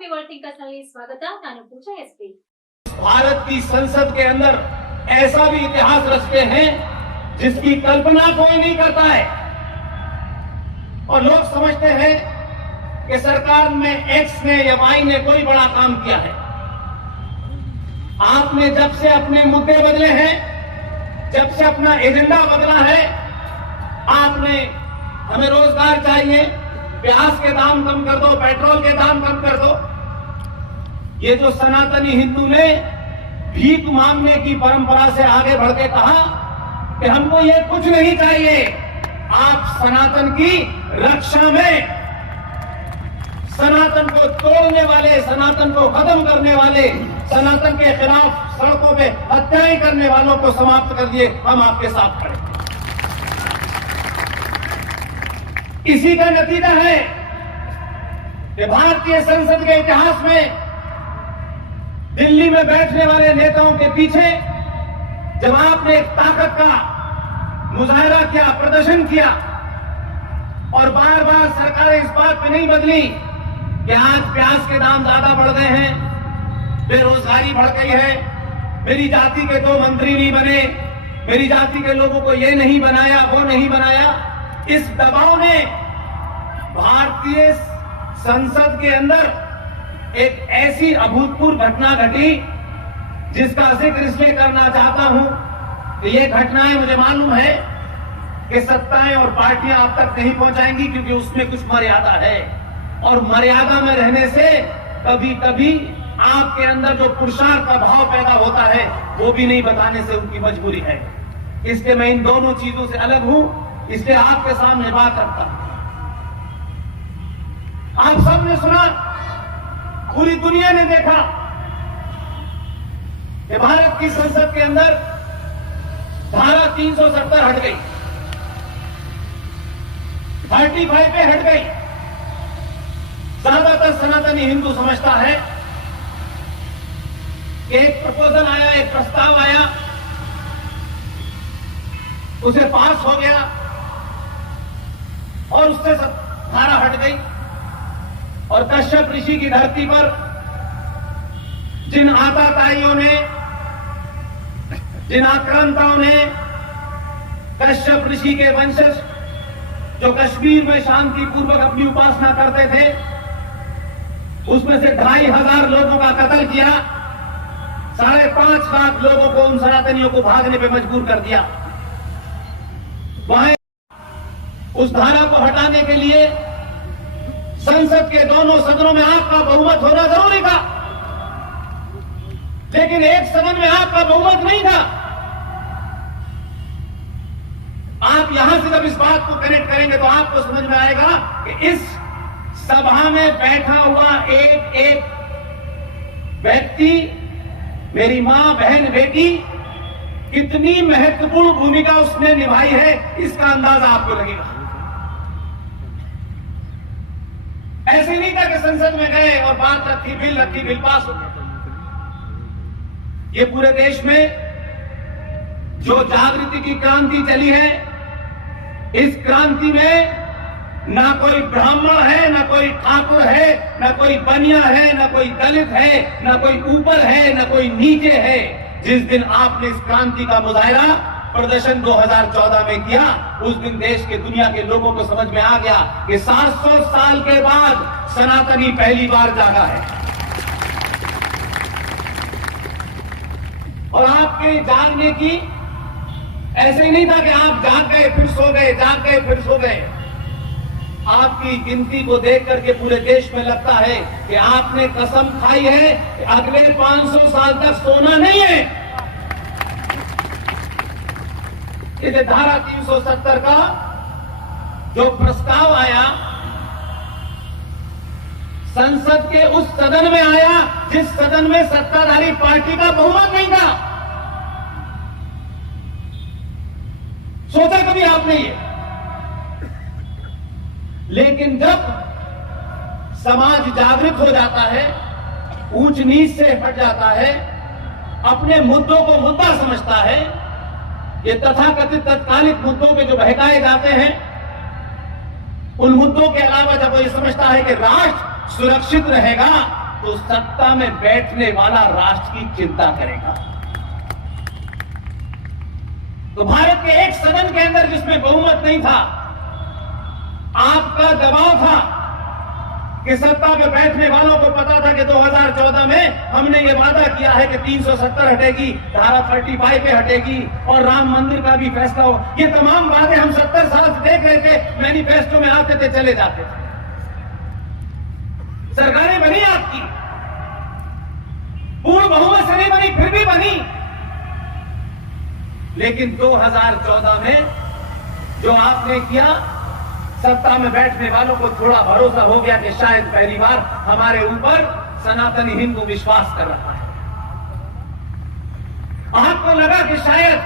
ಭೂಮಿ ವರ್ಲ್ಡ್ ಟಿಂಕರ್ಸ್ನಲ್ಲಿ ಸ್ವಾಗತ. ನಾನು ಪೂಜಾ ಎಸ್ಪಿ. भारत की संसद के अंदर ऐसा भी इतिहास रचते हैं जिसकी कल्पना कोई नहीं करता है और लोग समझते हैं कि सरकार में एक्स ने या वाई ने कोई बड़ा काम किया है। आपने जब से अपने मुद्दे बदले हैं, जब से अपना एजेंडा बदला है, आपने हमें रोजगार चाहिए, प्याज के दाम कम कर दो, पेट्रोल के दाम कम कर दो। ये जो सनातनी हिंदू ने भीख मांगने की परंपरा से आगे बढ़ के कहा कि हमको ये कुछ नहीं चाहिए, आप सनातन की रक्षा में सनातन को तोड़ने वाले, सनातन को खत्म करने वाले, सनातन के खिलाफ सड़कों पे हत्याएं करने वालों को समाप्त कर दिए, हम आपके साथ खड़े। इसी का नतीजा है कि भारतीय संसद के इतिहास में दिल्ली में बैठने वाले नेताओं के पीछे जब आपने एक ताकत का मुजाहरा किया, प्रदर्शन किया और बार बार सरकारें इस बात पे नहीं बदली कि आज प्याज के दाम ज्यादा बढ़ गए हैं, बेरोजगारी बढ़ गई है, मेरी जाति के 2 मंत्री नहीं बने, मेरी जाति के लोगों को ये नहीं बनाया, वो नहीं बनाया, इस दबाव ने भारतीय संसद के अंदर एक ऐसी अभूतपूर्व घटना घटी जिसका जिक्र इसलिए करना चाहता हूं कि ये घटनाएं मुझे मालूम है कि सत्ताएं और पार्टियां आप तक नहीं पहुंचाएंगी, क्योंकि उसमें कुछ मर्यादा है और मर्यादा में रहने से कभी कभी आपके अंदर जो पुरुषार्थ का भाव पैदा होता है वो भी नहीं बताने से उनकी मजबूरी है। इसलिए मैं इन दोनों चीजों से अलग हूं, इसलिए आपके सामने बात करता हूं। आप सबने सुना, पूरी दुनिया ने देखा कि भारत की संसद के अंदर धारा 370 हट गई, 35 पे हट गई। ज्यादातर सनातनी हिंदू समझता है कि एक प्रपोजल आया, एक प्रस्ताव आया, उसे पास हो गया और उससे धारा हट गई और कश्यप ऋषि की धरती पर जिन आताताइयों ने, जिन आक्रांताओं ने कश्यप ऋषि के वंशज जो कश्मीर में शांति पूर्वक अपनी उपासना करते थे, उसमें से 2500 लोगों का कत्ल किया, 5.5 लाख लोगों को, उन सनातनियों को भागने पे मजबूर कर दिया। वहां उस धारा को हटाने के लिए संसद के दोनों सदनों में आपका बहुमत होना जरूरी था, लेकिन एक सदन में आपका बहुमत नहीं था। आप यहां से जब इस बात को कनेक्ट करेंगे तो आपको समझ में आएगा कि इस सभा में बैठा हुआ एक एक व्यक्ति, मेरी मां, बहन, बेटी, कितनी महत्वपूर्ण भूमिका उसने निभाई है, इसका अंदाजा आपको लगेगा। ऐसे नहीं था कि संसद में गए और बात रखी, बिल पास हो गया। ये पूरे देश में जो जागृति की क्रांति चली है, इस क्रांति में ना कोई ब्राह्मण है, ना कोई ठाकुर है, ना कोई बनिया है, ना कोई दलित है, ना कोई ऊपर है, ना कोई नीचे है। जिस दिन आपने इस क्रांति का मुजाहरा, प्रदर्शन 2014 में किया, उस दिन देश के, दुनिया के लोगों को समझ में आ गया कि 700 साल के बाद सनातनी पहली बार जागा है। और आपके जागने की ऐसे ही नहीं था कि आप जाग गए फिर सो गए, जाग गए फिर सो गए। आपकी गिनती को देख करके पूरे देश में लगता है कि आपने कसम खाई है कि अगले 500 साल तक सोना नहीं है। इस धारा 370 का जो प्रस्ताव आया, संसद के उस सदन में आया जिस सदन में सत्ताधारी पार्टी का बहुमत नहीं था। सोचा कभी आपने ये? लेकिन जब समाज जागृत हो जाता है, ऊंच नीच से हट जाता है, अपने मुद्दों को मुद्दा समझता है, ये तथाकथित तत्कालिक मुद्दों पे जो बहकाए जाते हैं, उन मुद्दों के अलावा जब वो ये समझता है कि राष्ट्र सुरक्षित रहेगा, तो सत्ता में बैठने वाला राष्ट्र की चिंता करेगा। तो भारत के एक सदन के अंदर जिसमें बहुमत नहीं था, आपका दबाव था कि सत्ता में बैठने वालों को पता था कि 2014 में हमने ये वादा किया है कि 370 हटेगी, धारा 35 पे हटेगी और राम मंदिर का भी फैसला हो। ये तमाम बातें हम 70 साल से देख रहे थे, मैनिफेस्टो में आते थे, चले जाते थे। सरकारें बनी आपकी, पूर्ण बहुमत से नहीं बनी, फिर भी बनी। लेकिन 2014 में जो आपने किया, सत्ता में बैठने वालों को थोड़ा भरोसा हो गया कि शायद पहली बार हमारे ऊपर सनातनी हिंदू विश्वास कर रहा है। आपको लगा कि शायद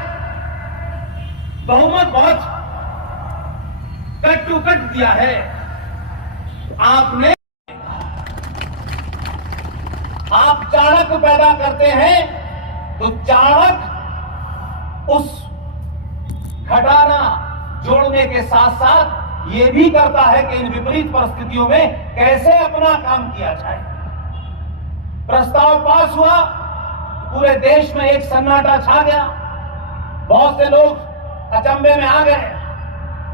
बहुमत बहुत कट टू कट दिया है। आप चाणक्य पैदा करते हैं तो चाणक्य उस घटाना जोड़ने के साथ साथ ये भी करता है कि इन विपरीत परिस्थितियों में कैसे अपना काम किया जाए। प्रस्ताव पास हुआ, पूरे देश में एक सन्नाटा छा गया, बहुत से लोग अचंभे में आ गए।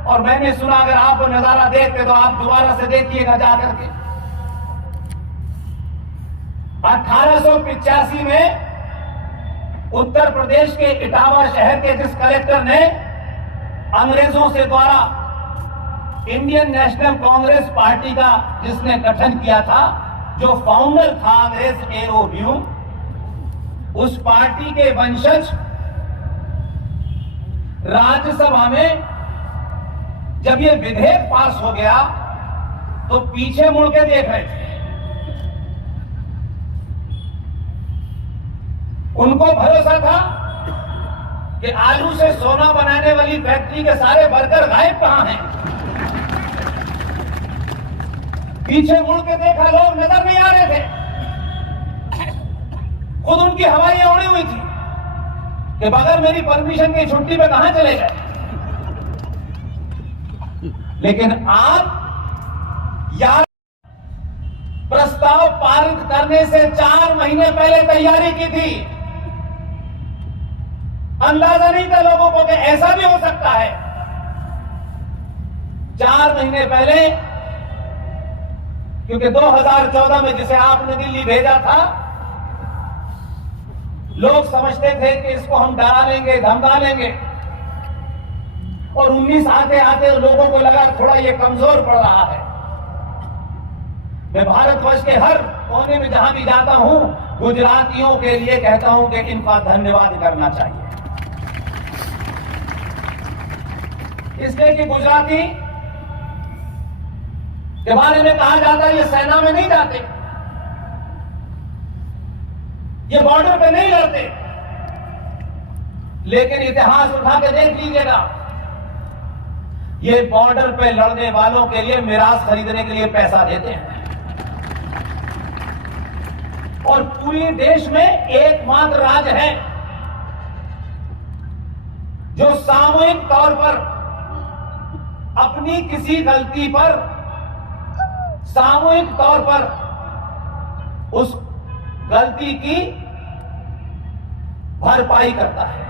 और मैंने सुना, अगर आप वो नजारा देखते तो आप दोबारा से देखिएगा जाकर के। 1885 में उत्तर प्रदेश के इटावा शहर के जिस कलेक्टर ने अंग्रेजों से द्वारा इंडियन नेशनल कांग्रेस पार्टी का जिसने गठन किया था, जो फाउंडर था अंग्रेज ए.ओ. ह्यूम, उस पार्टी के वंशज राज्यसभा में जब ये विधेयक पास हो गया तो पीछे मुड़ के देख रहे थे। उनको भरोसा था कि आलू से सोना बनाने वाली फैक्ट्री के सारे वर्कर गायब कहां हैं। पीछे मुड़ के देखा, लोग नजर नहीं आ रहे थे। खुद उनकी हवाइयां उड़ी हुई थी कि बगैर मेरी परमिशन की छुट्टी पे कहां चले गए। लेकिन आप यार प्रस्ताव पारित करने से 4 महीने पहले तैयारी की थी। अंदाजा नहीं था लोगों को कि ऐसा भी हो सकता है। 4 महीने पहले, क्योंकि 2014 में जिसे आपने दिल्ली भेजा था, लोग समझते थे कि इसको हम डरा लेंगे, धमका लेंगे। और 19 आते आते लोगों को लगा थोड़ा ये कमजोर पड़ रहा है। मैं भारतवर्ष के हर कोने में जहां भी जाता हूं, गुजरातियों के लिए कहता हूं कि इनका धन्यवाद करना चाहिए। इसलिए कि गुजराती के बारे में कहा जाता है ये सेना में नहीं जाते, ये बॉर्डर पे नहीं लड़ते। लेकिन इतिहास उठा के देख लीजिएगा, ये बॉर्डर पे लड़ने वालों के लिए मिराज खरीदने के लिए पैसा देते हैं। और पूरे देश में एकमात्र राज्य है जो सामूहिक तौर पर अपनी किसी गलती पर सामूहिक तौर पर उस गलती की भरपाई करता है।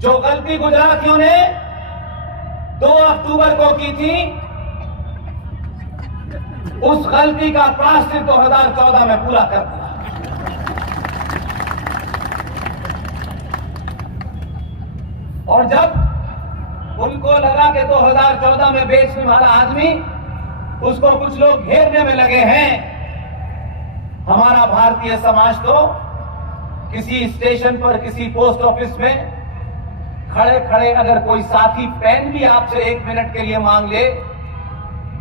जो गलती गुजरातियों ने 2 अक्टूबर को की थी, उस गलती का प्रायश्चित 2014 में पूरा कर दिया। और जब उनको लगा कि 2014 में बेचने वाला आदमी, उसको कुछ लोग घेरने में लगे हैं, हमारा भारतीय समाज तो किसी स्टेशन पर, किसी पोस्ट ऑफिस में खड़े खड़े अगर कोई साथी पेन भी आपसे 1 मिनट के लिए मांग ले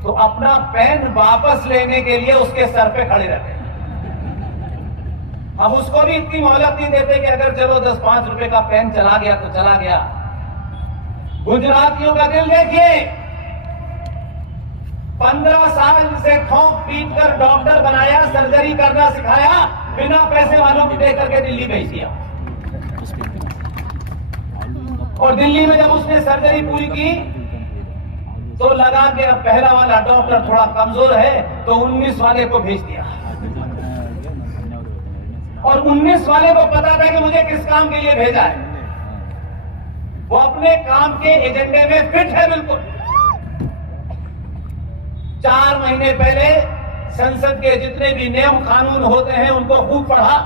तो अपना पेन वापस लेने के लिए उसके सर पे खड़े रहते हैं। अब उसको भी इतनी मोहलत नहीं देते कि अगर चलो 10-5 रुपए का पेन चला गया तो चला गया। गुजरातियों का दिल देखिए, 15 साल से खोंक पीट कर डॉक्टर बनाया, सर्जरी करना सिखाया, बिना पैसे वालों को देकर के दिल्ली भेज दिया। और दिल्ली में जब उसने सर्जरी पूरी की, तो लगा कि अब पहला वाला डॉक्टर थोड़ा कमजोर है, तो 19 वाले को भेज दिया। और 19 वाले को पता था कि मुझे किस काम के लिए भेजा है। वो अपने काम के एजेंडे में फिट है बिल्कुल। 4 महीने पहले संसद के जितने भी नियम कानून होते हैं उनको खूब पढ़ा,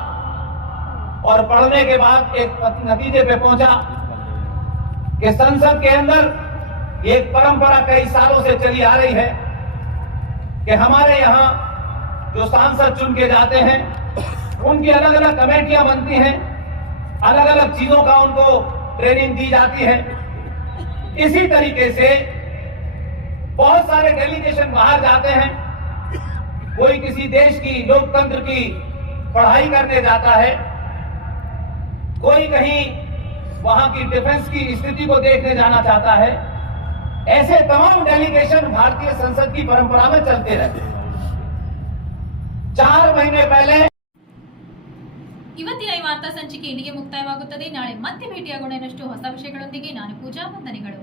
और पढ़ने के बाद एक नतीजे पे पहुंचा कि संसद के अंदर एक परंपरा कई सालों से चली आ रही है कि हमारे यहां जो सांसद चुन के जाते हैं उनकी अलग अलग कमेटियां बनती हैं, अलग अलग चीजों का उनको ट्रेनिंग दी जाती है। इसी तरीके से बहुत सारे डेलीगेशन बाहर जाते हैं, कोई किसी देश की लोकतंत्र की पढ़ाई करने जाता है, कोई कहीं वहां की डिफेंस की स्थिति को देखने जाना चाहता है। ऐसे तमाम डेलीगेशन भारतीय संसद की परंपरा में चलते रहते हैं। 4 महीने पहले ಇವತ್ತಿನ ಈ ವಾರ್ತಾ ಸಂಚಿಕೆ ಇಲ್ಲಿಗೆ ಮುಕ್ತಾಯವಾಗುತ್ತದೆ. ನಾಳೆ ಮತ್ತೆ ಭೇಟಿಯಾಗೋಣ ಇನ್ನಷ್ಟು ಹೊಸ ವಿಷಯಗಳೊಂದಿಗೆ. ನಾನು ಪೂಜಾ ವಂದನೆಗಳು.